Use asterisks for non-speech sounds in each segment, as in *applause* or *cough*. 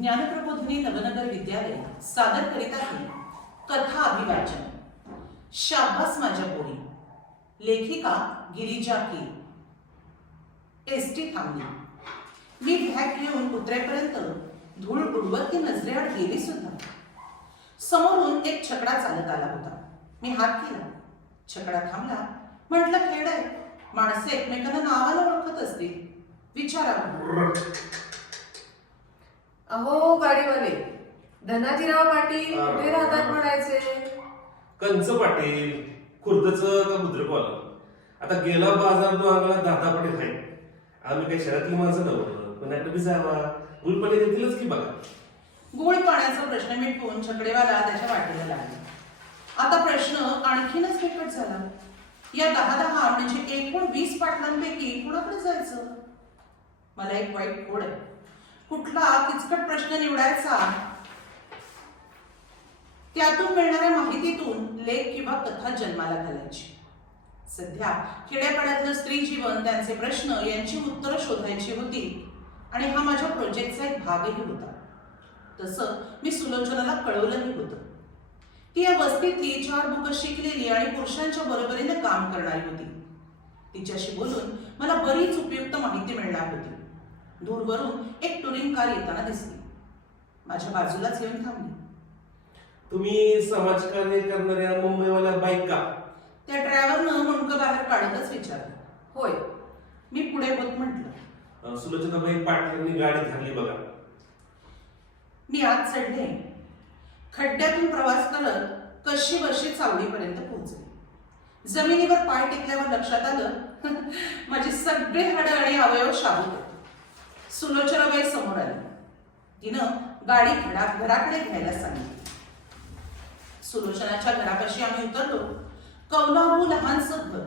ज्ञानप्रबोधिनी नवनगर विद्यालय सादर करीत आहे. कथा अभिवाचन. शाब्बास माझ्या पोरी. लेखिका गिरिजा की. एस टी थांबली. मी बॅग घेऊन उतरेपर्यंत धूळ उडवत ती नजरेआड गेली सुद्धा. समोरून एक छकडा चालत आला होता. मी हात केला. छकडा थांबला. म्हटलं खेड आहे. माणसे एकमेकांना नावाला ओळखत असतील. विचारा अहो गाडीवाले. धनाजीराव पाटील कुठे राहतात म्हणायचे. कंच पाटील खुर्दचं का मुद्रकवाला आता गेला बाजार तो आम्हाला दादा पाटील आहे. आम्ही काही शहरातली माणसं नव्हतं पण आता बी जावा उलपणे देतीलच की बघा? गोळ पाण्याचा प्रश्न मिटवून छकडेवाला त्याच्या वाटेला लागला. आता प्रश्न आणखीनच बिकट झाला. या दहा दहा म्हणजे एकूण वीस पाटलांपैकी कुणाकडे जायचं? मला एक वाईट कोड आहे. कुठला किचकट प्रश्न निवडायचा? त्यातून मिळणाऱ्या माहितीतून लेख किंवा कथा जन्माला घालायची. सध्या खेड्यापाड्यातलं स्त्री जीवन त्यांचे प्रश्न यांची उत्तरं शोधायची होती. आणि हा माझ्या प्रोजेक्टचा एक भागही होता. तसं मी सुलोचनाला कळवलंही होतं. ती या वस्तीतली चार बुक शिकलेली आणि पुरुषांच्या बरोबरीनं काम करणारी होती. तिच्याशी बोलून मला बरीच उपयुक्त माहिती मिळणार होती. दूरवरून एक टुरिंग कार येताना दिसली. माझ्या बाजूलाच येऊन थांबली. तुम्ही समाजकार्य करणाऱ्या मुंबईवाल्या बाईक का त्या ड्रायव्हरनं मुंडकं बाहेर काढतच विचारलं. होय मी पुढे होत म्हटलं. सुलोचनाबाई पाटलांनी गाडी धरली बघा. मी आत चढले. खड्ड्यातून प्रवास करत कशी बशी चावडीपर्यंत पोहोचले. जमिनीवर पाय टेकल्यावर लक्षात आलं *laughs* माझी सगळे हाडं आणि अवयव शाबूत होते. सुलोचनाबाई समोर आली. तिनं गाडी घडा घराकडे घ्यायला सांगितली. सुलोचनाच्या घरापाशी आम्ही उतरलो. कौलारू लहान घर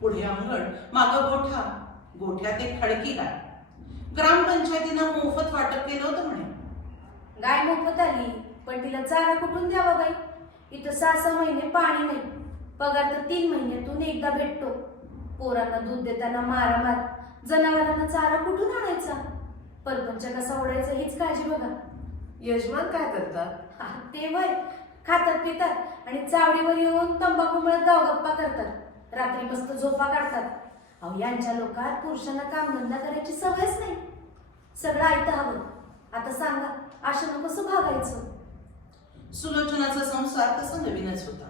पुढे अंगण माग गोठा गोठ्या ते खडकी गाय. ग्रामपंचायतीनं मोफत वाटप केलं होतं म्हणे. गाय मोफत आली पण तिला चारा कुठून द्यावा बाई? इथं सहा सहा महिने पाणी नाही. पगार तर तीन महिन्यातून एकदा भेटतो. पोरांना दूध देताना मारामार. जनावरांना चारा कुठून आणायचा? परपंच कसा ओढायचा हीच काळजी बघा. यजमान काय करतात? हा, ते वय. खातात पितात आणि चावडीवर येऊन तंबाखू मिळत गावगप्पा करतात. रात्री मस्त झोपा काढतात. अहो यांच्या लोकात पुरुषांना कामधंदा करायची सवयच नाही. सगळं ऐकतं हवं. आता सांगा अशानं कसं भागायचं? सुलोचनाचा संसार तसा नवीनच होता.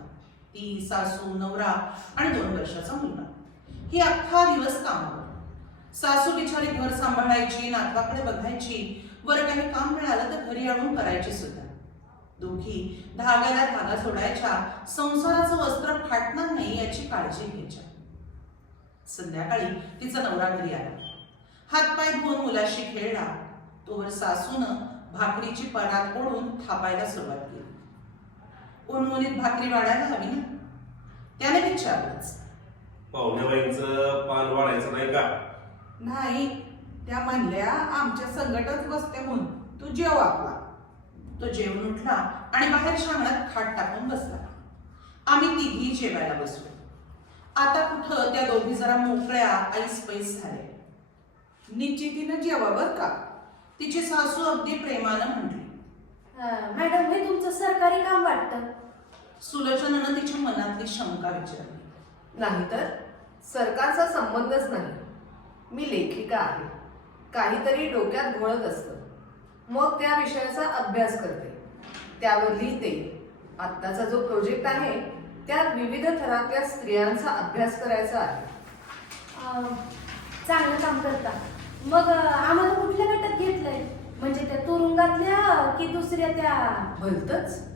ती सासू नवरा आणि दोन वर्षाचा मुलगा. ही अख्खा दिवस कामावर सासू बिचारी घर सांभाळायची नातवाकडे बघायची वर काही काम मिळालं तर घरी आणून करायची सुद्धा. दोघी धाग्याला धागा सोडायच्या संसाराचं वस्त्र फाटणार नाही याची काळजी घ्यायच्या. संध्याकाळी तिचा नवरा घरी आला. हातपाय धुवून मुलाशी खेळला. तोवर सासूनं भाकरीची परात ओढून थापायला सुरुवात केली. उन्मुलीत भाकरी वाढायला हवी ना? त्याने विचारलंच. पाहुण्याबाईंचं पान वाढायचं नाही का? नाही त्या म्हणल्या आमच्या संकटच बसते म्हणून. तू जेव आपला. तो जेवून उठला आणि बाहेर शांगणात खाट टाकून बसला. आम्ही तिघी जेवायला बसलो. आता कुठं त्या दोघी जरा मोकळ्या ऐस पैस झाल्या. निश्चितीनं जेवा बर का? तिची सासू अगदी प्रेमानं म्हटली. मॅडम हे तुमचं सरकारी काम वाटतं? सुलोचनानं तिच्या मनातली शंका विचारली. नाहीतर सरकारचा संबंधच नाही. मी लेखिका आहे. काहीतरी डोक्यात घोळत असतं. मग त्या विषयाचा अभ्यास करते. त्यावर लिहिते. आत्ताचा जो प्रोजेक्ट आहे त्यात विविध थरातल्या स्त्रियांचा अभ्यास करायचा आहे. चांगलं काम करता. मग आम्हाला कुठल्या गटात घेतलंय? म्हणजे त्या तुरुंगातल्या की दुसऱ्या त्या? भलतच?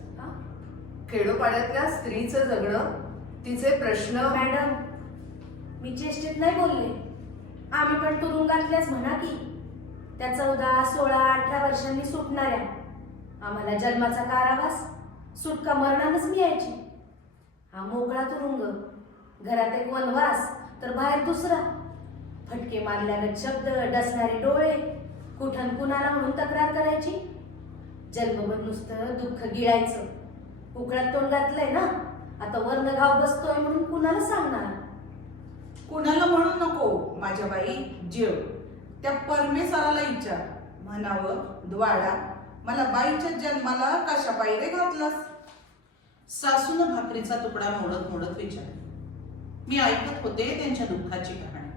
खेडोपाड्यातल्या स्त्रीचं जगणं तिचे प्रश्न मॅडम मी चेष्टेत नाही बोलले. आम्ही पण तुरुंगातल्याच म्हणा की. त्या चौदा सोळा अठरा वर्षांनी सुटणाऱ्या. आम्हाला जन्माचा कारावास सुटका मरणानच मिळायची. हा मोकळा तुरुंग घरात एक वनवास तर बाहेर दुसरा. फटके मारल्यागत शब्द डसणारे डोळे कुठन कुणाला म्हणून तक्रार करायची? जन्मभर नुसतं दुःख गिळायचं. उकळ्यात तोंड घातलंय ना? आता वर्ण घाव बसतोय म्हणून कुणाला सांगणार? कुणाला माझ्या बाई जेव. त्या परमेश्वराला विचार. म्हणावं द्वाडा मला बाईच्या जन्माला कशा पायरे घातलास? सासून भाकरीचा तुकडा मोडत मोडत विचारले. मी ऐकत होते त्यांच्या दुःखाची कहाणी.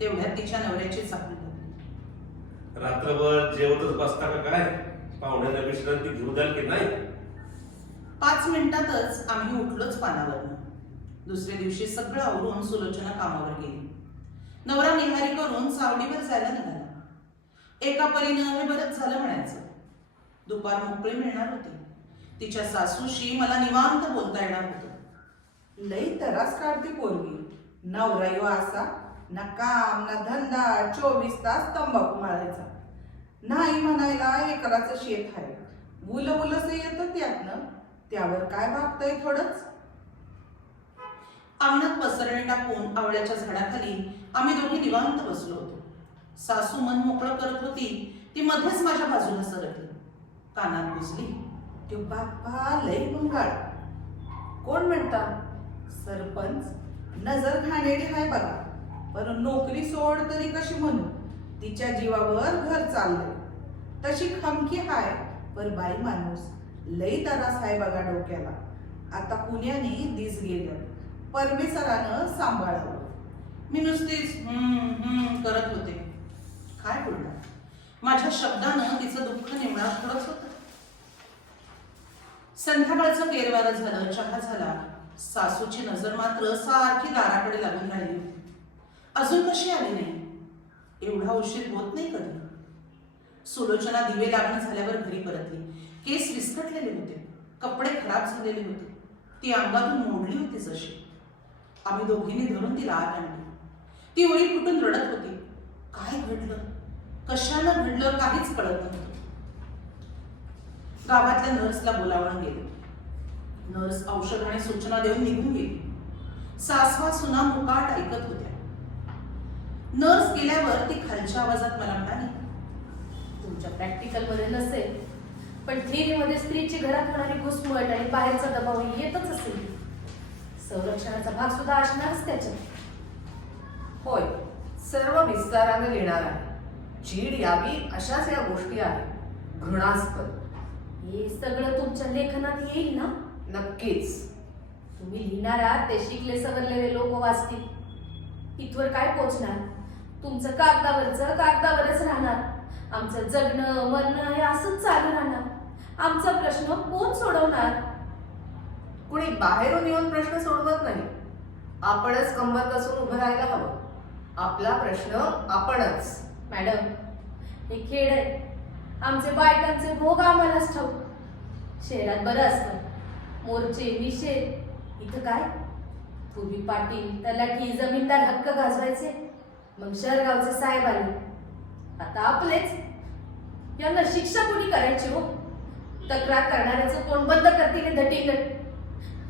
तेवढ्यात तिच्या नवऱ्याची चाकरी लागली. रात्रभर जेवतच बसता का काय? पाहुण्याला विश्रांती घेऊ द्याल की नाही? पाच मिनिटातच आम्ही उठलोच पानावरनं दुसऱ्या दिवशी सगळं आवरून सुलोचना कामावर गेली. नवरा निहारी करून सावडीवर जायला निघाला. एका परीनं हे बरंच झालं म्हणायचं. दुपार मोकळी मिळणार होती. तिच्या सासूशी मला निवांत बोलता येणार होतं. लई तरास काढते पोरगी. नवरा यो असा ना काम ना धंदा चोवीस तास तंबाखू मारायचा. नाही म्हणायला एकराचं शेत आहे. मुलं मुलंच येतं त्यातनं त्यावर काय भागतंय थोडंच? अंगणात पसरणे टाकून आवळ्याच्या झाडाखाली? आम्ही दोघी निवांत बसलो होतो. सासू मन मोकळं करत होती. ती मध्येच माझ्या बाजूला सरकली. कानात घुसली. तो बाप्पा लई गुंगाळ. कोण म्हणता? सरपंच. नजर घाणेरी हाय बघा. पण नोकरी सोड तरी कशी म्हणू? तिच्या जीवावर घर चाललंय. तशी खमकी हाय पर बाई माणूस. लई तरास हाय बघा डोक्याला. आता पुण्याने दिस गेलं परमेश्वरानं सांभाळावं. मी नुसतीच करत होते. काय बोलणार? माझ्या शब्दानं तिचं दुःख निमणार थोडंच होतं. संध्याकाळचं केरवारं झालं चहा झाला. सासूची नजर मात्र सारखी दाराकडे लागून राहिली. होती अजून कशी आली नाही? एवढा उशीर होत नाही कधी? सुलोचना दिवे लागणं झाल्यावर घरी परतली. केस विस्कटलेले होते. कपडे खराब झालेले होते. ती अंगातून मोडली होती जशी. आम्ही दोघींनी धरून तिला आत आणली. ती उडी फुटून रडत होती. काय घडलं? कशाला घडलं? काहीच कळत नव्हतं. गावातल्या नर्सला बोलावणं गेले. नर्स औषध आणि सूचना देऊन निघून गेली. सासवा सुना मुकाट ऐकत होत्या. नर्स गेल्यावर ती खालच्या आवाजात मला म्हणाली तुमच्या प्रॅक्टिकलमध्ये नसेल पण थिअरीमध्ये स्त्रीची घरात होणारी घुसमट आणि बाहेरचा दबाव येतच असेल. संरक्षणाचा भाग सुद्धा असणारच त्याच्यात. होय सर्व विस्तारानं लिहिणार आहे. चीड यावी अशाच या गोष्टी आहेत. घृणास्पद. हे सगळं तुमच्या लेखनात येईल ना? नक्कीच. तुम्ही लिहिणार आहात ते शिकले सवरलेले लोक वाचतील. इथवर काय पोचणार? तुमचं कागदावरचं कागदावरच राहणार. आमचं जगणं मरणं हे असंच चालू राहणार. आमचा प्रश्न कोण सोडवणार? कुणी बाहेरून येऊन प्रश्न सोडवत नाही. आपणच कंबर कसून उभं राहायला हवं. आपला प्रश्न आपणच. मॅडम हे खेळ आहे आमचे बायकांचे भोग आम्हालाच ठाऊ शहरात बरं असतं. मोर्चे निषेध. इथं काय? पूर्वी पाटील त्याला की जमीनदार हक्क गाजवायचे. मग शहरगावचे साहेब आले. आता आपलेच. यांना शिक्षा कोणी करायची हो? तक्रार करणाऱ्याचं कोण बंद करतील हे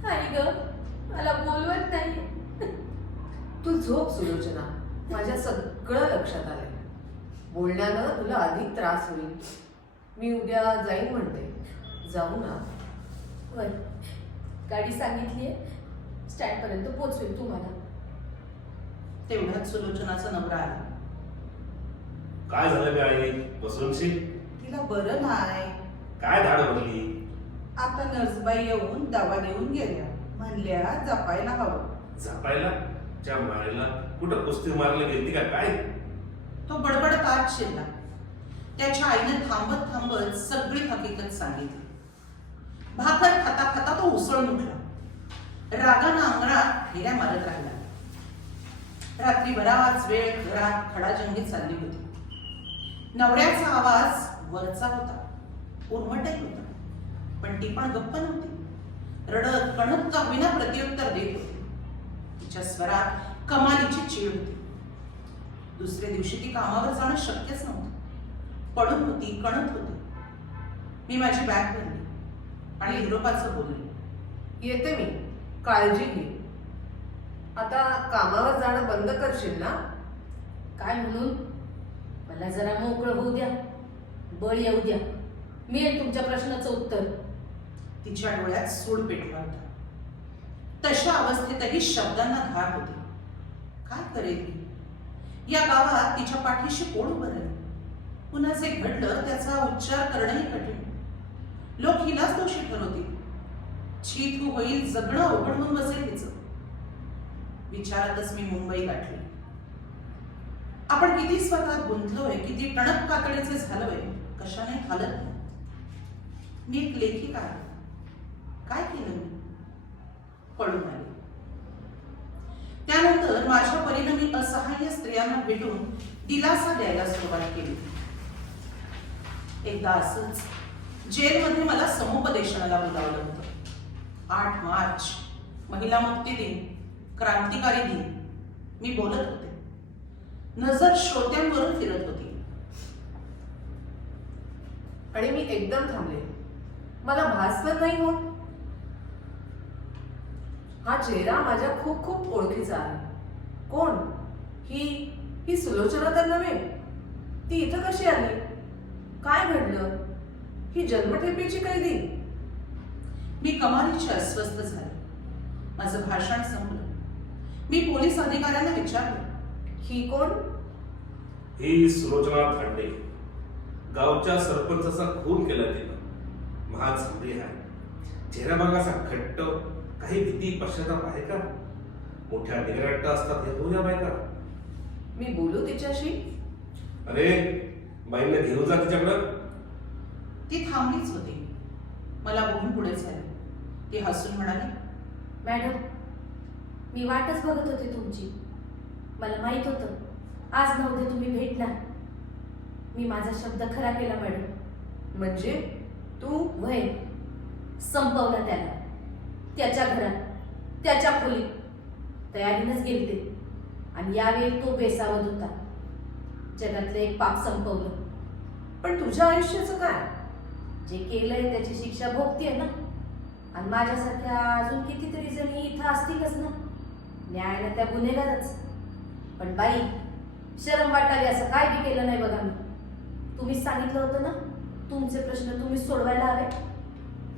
आई ग मला बोलवत नाही. तू झोप सुलोचना. माझ्या सगळं लक्षात आलंय. बोलण्यानं तुला अधिक त्रास होईल. मी उद्या जाईन म्हणते. जाऊ ना. होय. गाडी सांगितली आहे स्टँडपर्यंत पोचवेल तुम्हाला. तेवढ्यात सुलोचनाचा नवरा आला. काय झालं तिला बरं नाही. काय धाड भरली आता नर्सबाई येऊन दवा देऊन गेल्या. म्हणल्या जपायला हवं. झापायला त्या मायला. कुठं कुस्ती मारला गेली का काय? तो बडबडत आत शिरला. त्याच्या आईने थांबत थांबत सगळी हकीकत सांगितली. भाकर खाता खाता तो उसळून उठला. रागानं अंगणात फेऱ्या मारत राहिला. रात्री बराच वेळ घरात खडाजंगी चालली होती. नवऱ्याचा आवाज वरचा होता. उर्मटही होता. पण ती पण गप्प नव्हती. रडत कणत का विना प्रत्युत्तर देत होती. तिच्या स्वरात कमालीची चीड होती. दुसऱ्या दिवशी ती कामावर जाणं शक्यच नव्हतं. पडून होती कणत होती. मी माझी बॅग भरली आणि युरोपाचं बोलले. येते मी काळजी घे. आता कामावर जाणं बंद करशील ना? काय म्हणून? मला जरा मोकळं होऊ द्या. बळ येऊ द्या. मिळेल तुमच्या प्रश्नाचं उत्तर. तिच्या डोळ्यात सूड पेटला होता. तशा अवस्थेतही शब्दांना धार होती. काय करेल या गावात तिच्या पाठीशी कोण उभं राहील? पुन्हा जे घडलं त्याचा उच्चार करणंही कठीण. लोक हिलाच दोषी ठरवतील. छी होईल जगणं उघडून बसेल तिचं. विचारातच मी मुंबई गाठली आपण किती स्वतःत गुंतलोय किती टणक पातळीचे झालोय कशाने हालत नाही. मी एक लेखिका आहे. काय केलं मी? पळून आले. त्यानंतर माझ्या परिणामी मी असहाय्य स्त्रियांना भेटून दिलासा द्यायला सुरुवात केली. एकदा असंच जेलमध्ये मला समुपदेशनाला बोलावलं होतं. आठ मार्च महिला मुक्ती दिन क्रांतिकारी दिन. मी बोलत होते. नजर श्रोत्यांवरून फिरत होती. आणि मी एकदम थांबले. मला भासवर नाही होत. हा चेहरा माझ्या खूप खूप ओळखीचा आहे. कोण? ही ही सुलोचना तर नव्हे. ती इथं कशी आली? काय घडलं? ही जन्मठेपेची कैदी. मी कमालीची अस्वस्थ झाले. माझं भाषण संपलं. मी पोलीस अधिकाऱ्यांना विचारलं. ही कोण? ही सुलोचना थांडे. गावच्या सरपंचाचा खून केला तिनं. महाग झाली आहे. चेहरा बघा असा खट्ट काही भीती पश्चाताप आहे का? मोठ्या निगराट असतात हे होऊ या बायका. मी बोलू तिच्याशी? अरे बाईंना घेऊन जा तिच्याकडं. ती थांबलीच होती. मला बघून पुढे झाली. ती हसून म्हणाली मॅडम मी वाटच बघत होते तुमची. मला माहीत होतं. आज ना उद्या तुम्ही भेटणार. मी माझा शब्द खरा केला मॅडम. म्हणजे? तू? वय. संपवला त्याला. त्याच्या घरात त्याच्या खोलीत तयारीनंच गेलते आणि यावेळी तो बेसावत होता. जगातलं एक पाप संपवलं. पण तुझ्या आयुष्याचं काय? जे केलंय त्याची शिक्षा भोगतीये ना. आणि माझ्यासारख्या अजून कितीतरी जणी इथं असतीलच ना. न्यायाला त्या गुन्हेगारच. पण बाई शरम वाटावी असं काय बी केलं नाही बघा मी. तुम्हीच सांगितलं होतं ना तुमचे प्रश्न तुम्ही सोडवायला हवे.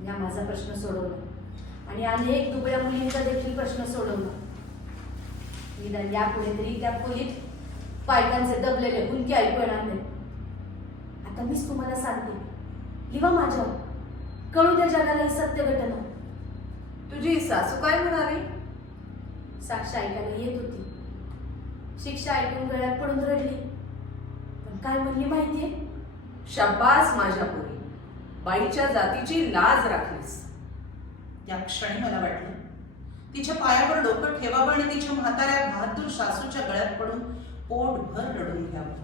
या माझा प्रश्न सोडवला. आणि अनेक दुबळ्या मुलींचा देखील प्रश्न सोडवला. निदान यापुढे तरी त्या खोलीत बायकांचे दबलेले हुंकी ऐकू येणार नाही. आता मीच तुम्हाला सांगते. लिवा माझ्यावर. कळू द्या जगाला ही सत्य घटना. तुझी सासू काय म्हणाली? साक्ष ऐकायला येत होती. शिक्षा ऐकून गळ्यात पडून रडली. पण काय म्हणली माहितीये? शाबास माझ्या पोरी बाईच्या जातीची लाज राखलीस. त्या क्षणी मला वाटलं. तिच्या पायावर डोकं ठेवावं आणि तिच्या म्हाताऱ्या बहादूर सासूच्या गळ्यात पडून पोटभर रडून घ्यावं.